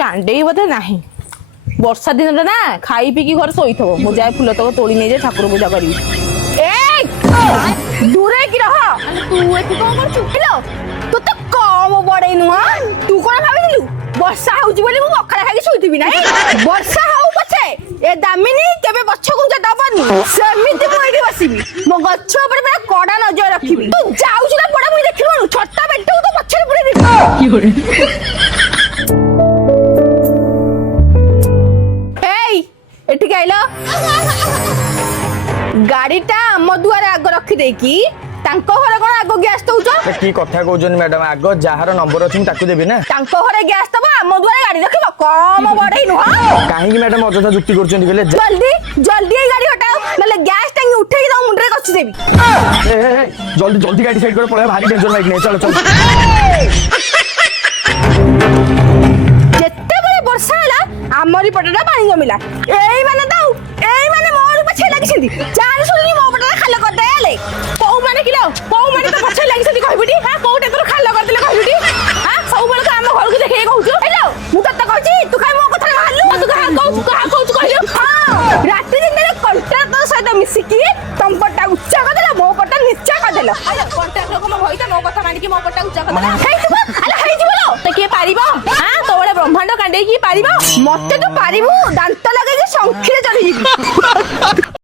କାଣ୍ଡେଇ ବୋଧେ ନାହିଁ। ବର୍ଷା ଦିନଟା ନା ଖାଇ ପିଇକି ଘରେ ଶୋଇଥିବ। ମୁଁ ଯାଏ ଫୁଲ ତକ ତୋଳି ନେଇଯାଏ ଠାକୁର ପୂଜା କରିବି। ଦୂରେଇକି ରହ। ତୁ ଏଠି କଣ କରୁଛୁ? ତୁ ତ କମ ବଡେଇ ନୁହଁ। ତୁ କଣ ଭାବିଥିଲୁ ବର୍ଷା ହଉଛି ବୋଲି ମୁଁ ପଖାଳ ଖାଇକି ଶୋଇଥିବି ନାହିଁ? ବର୍ଷା ହଉ ପଛେ ଏ ଦାମିନୀ କେବେ ଗଛ ଗୁଞ୍ଜା ଦବନି। ସେମିତି ମୁଁ ଏଇଠି ବସିବି, ମୋ ଗଛ ଉପରେ ପୁରା କଡା ନଜର ରଖିବି। ତୁ ଯାଉଛୁ ନା ପଡା ମୁଁ ଦେଖିବୁନୁ, ଛତା ବେଟକୁ ତ ପଛରେ ପୁରେଇ ଦେବି। ଏଇ ଏଠିକି ଆଇଲ। ଗାଡିଟା ଆମ ଦୁଆରେ ଆଗ ରଖିଦେଇକି ତାଙ୍କ ଘରେ କଣ ଆଗ ଗ୍ୟାସ୍ ଦଉଛ? କି କଥା କହୁଛନ୍ତି ମ୍ୟାଡାମ? ଆଗ ଯାହାର ନମ୍ବର ଅଛି ମୁଁ ତାକୁ ଦେବି ନା। ତାଙ୍କ ଘରେ ଗ୍ୟାସ୍ ଦବ, ଆମ ଦୁଆରେ ଗାଡି ରଖିବ। କମ ବଡେଇ ନୁହଁ। କାହିଁକି ମ୍ୟାଡାମ ଅଯଥା ଯୁକ୍ତି କରୁଛନ୍ତି କହିଲେ? ଜଲ୍ଦି ଜଲ୍ଦି ଏଇ ଗାଡି ହଟାଅ, ନହେଲେ ଗ୍ୟାସ୍ ଟାଙ୍କି ଉଠେଇକି ତମ ମୁଣ୍ଡରେ କଷିଦେବି। ଜଲ୍ଦି ଜଲ୍ଦି ଗାଡି ସାଇଡ করে ପଳେଇବା, ଭାରି ଡେଞ୍ଜର ବାଇକ୍ ନେଇ ଚାଲ ଚାଲ। ଯେତେବେଳେ ବର୍ଷା ହେଲା ଆମରି ପଟଟା ପାଣି ଜମିଲା। ଏଇ ମାନେ ମୋର ପଛରେ ଲାଗିଛନ୍ତି। ଚାଲ ଶୁଣିନି ମୋ ପଟଟା ଖାଲ କରିଦେଲେ। କୋଉ ମାନେ କିଲୋ, କୋଉ ମାନେ ତ ପଛରେ ଲାଗିଛନ୍ତି କହିବିଟି? ହଁ କୋଉଟା ତୋର ଖାଲ କରିଦେଲେ କହିବିଟି? ହଁ ସବୁବେଳେ ତ ଆମ ଘରକୁ ଦେଖେଇ କହୁଛୁ। ହେଲୋ ମୁଁ ତତେ କହିଛି ତୁ କାଇଁ ମୋ କଥାରେ ବାହାରିଲୁ? ତୁ କାହା କହୁଛୁ କହିଲୁ? ହଁ ରାତି ଦିନରେ କଣ୍ଟ୍ରାକ୍ଟର ସହିତ ମିଶିକି ତମ ପଟଟା ଉଚ୍ଚା କରିଦେଲ, ମୋ ପଟଟା ନିଚା କରିଦେଲ। କଣ୍ଟ୍ରାକ୍ଟର ମୋ ଭଇତ ମୋ କଥା ମାନିକି ମୋ ପଟଟା ଉଚ୍ଚା କରିଦେଲ। ହେଇଯିବ ଲୋ। ତ କିଏ ପାରିବ? ହଁ ତୋ ଭଳିଆ ବ୍ରହ୍ମାଣ୍ଡ କାଣ୍ଡେଇ କିଏ ପାରିବ? ମତେ ତୁ ପାରିବୁ, ଦାନ୍ତ ଲଗେଇକି ଶଙ୍ଖିରେ ଚଢିଯିବି।